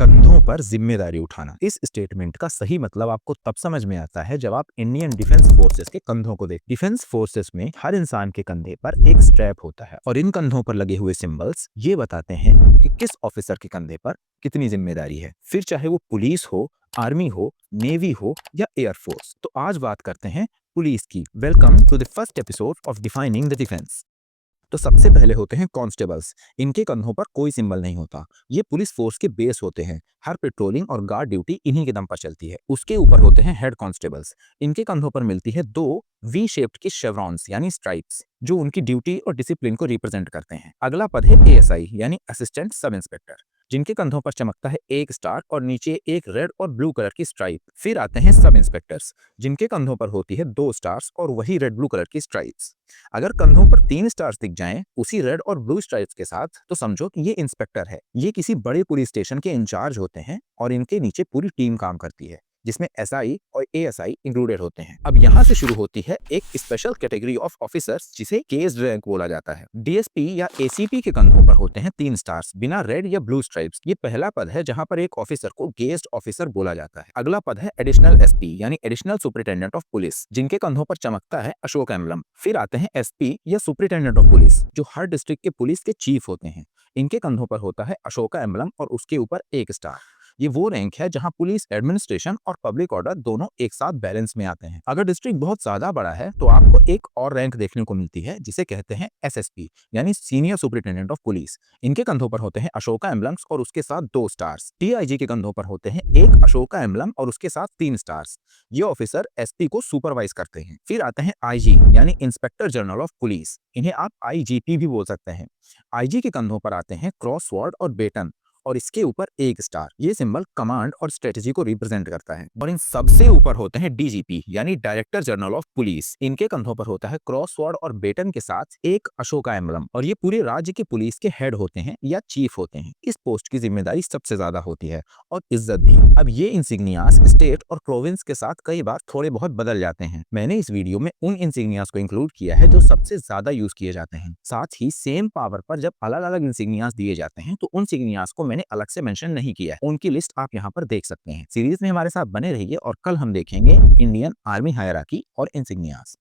कंधों पर जिम्मेदारी उठाना। इस स्टेटमेंट का सही मतलब आपको तब समझ में आता है जब आप इंडियन डिफेंस फोर्सेस के कंधों को देख। डिफेंस फोर्सेस में हर इंसान के कंधे पर एक स्ट्रैप होता है और इन कंधों पर लगे हुए सिंबल्स ये बताते हैं कि किस ऑफिसर के कंधे पर कितनी जिम्मेदारी है, फिर चाहे वो पुलिस हो, आर्मी हो, नेवी हो या एयरफोर्स। तो आज बात करते हैं पुलिस की। Welcome to the first episode of defining the defence. तो सबसे पहले होते हैं कांस्टेबल्स। इनके कंधों पर कोई सिंबल नहीं होता। ये पुलिस फोर्स के बेस होते हैं। हर पेट्रोलिंग और गार्ड ड्यूटी इन्हीं के दम पर चलती है। उसके ऊपर होते हैं हेड कांस्टेबल्स। इनके कंधों पर मिलती है दो वी शेप्ड की शेवरॉन्स यानी स्ट्राइप्स, जो उनकी ड्यूटी और डिसिप्लिन को रिप्रेजेंट करते हैं। अगला पद है एएसआई यानी असिस्टेंट सब इंस्पेक्टर, जिनके कंधों पर चमकता है एक स्टार और नीचे एक रेड और ब्लू कलर की स्ट्राइप। फिर आते हैं सब इंस्पेक्टर्स, जिनके कंधों पर होती है दो स्टार्स और वही रेड ब्लू कलर की स्ट्राइप्स। अगर कंधों पर तीन स्टार्स दिख जाएं उसी रेड और ब्लू स्ट्राइप्स के साथ, तो समझो कि ये इंस्पेक्टर है। ये किसी बड़े पुलिस स्टेशन के इंचार्ज होते हैं और इनके नीचे पूरी टीम काम करती है, जिसमें एसआई और एएसआई इंक्लूडेड होते हैं। अब यहाँ से शुरू होती है एक स्पेशल कैटेगरी ऑफ ऑफिसर्स, जिसे केस रैंक बोला जाता है। डीएसपी या एसीपी के कंधों पर होते हैं तीन स्टार्स बिना रेड या ब्लू स्ट्राइप्स। ये पहला पद है जहाँ पर एक ऑफिसर को गेस्ट ऑफिसर बोला जाता है। अगला पद है एडिशनल एसपी यानी एडिशनल सुपरिटेंडेंट ऑफ पुलिस, जिनके कंधों पर चमकता है अशोक एम्बलम। फिर आते हैं एसपी या सुपरिटेंडेंट ऑफ पुलिस, जो हर डिस्ट्रिक्ट के पुलिस के चीफ होते हैं। इनके कंधों पर होता है अशोका एम्बलम और उसके ऊपर एक स्टार। ये वो रैंक है जहां पुलिस एडमिनिस्ट्रेशन और पब्लिक ऑर्डर दोनों एक साथ बैलेंस में आते हैं। अगर डिस्ट्रिक्ट बहुत ज्यादा बड़ा है तो आपको एक और रैंक देखने को मिलती है, जिसे कहते हैं एसएसपी यानी सीनियर सुपरिटेंडेंट ऑफ पुलिस। इनके कंधों पर होते हैं अशोका एम्बलम्स और उसके साथ दो स्टार्स। टीआईजी के कंधों पर होते हैं एक अशोका एम्बलम और उसके साथ तीन स्टार्स। ये ऑफिसर एसपी को सुपरवाइज करते हैं। फिर आते हैं आईजी यानी इंस्पेक्टर जनरल ऑफ पुलिस। इन्हें आप आईजीपी भी बोल सकते हैं। आईजी के कंधों पर आते हैं क्रॉस स्वॉर्ड और बेटन और इसके ऊपर एक स्टार। ये सिंबल कमांड और स्ट्रेटजी को रिप्रेजेंट करता है। और इन सबसे ऊपर होते हैं डीजीपी यानी डायरेक्टर जनरल ऑफ पुलिस। इनके कंधों पर होता है क्रॉस स्वॉर्ड और बेटन के साथ एक अशोका एम्बलम और ये पूरे राज्य की पुलिस के हेड होते हैं या चीफ होते हैं। इस पोस्ट की जिम्मेदारी सबसे ज्यादा होती है और इज्जत भी। अब ये इंसिग्नियास स्टेट और प्रोविंस के साथ कई बार थोड़े बहुत बदल जाते हैं। मैंने इस वीडियो में उन इंसिग्नियास को इंक्लूड किया है जो सबसे ज्यादा यूज किए जाते हैं। साथ ही सेम पावर पर जब अलग अलग इंसिग्नियास दिए जाते हैं तो उन इंसिग्नियास को मैंने अलग से मेंशन नहीं किया है। उनकी लिस्ट आप यहाँ पर देख सकते हैं। सीरीज में हमारे साथ बने रहिए और कल हम देखेंगे इंडियन आर्मी हायरार्की और इंसिग्नियास।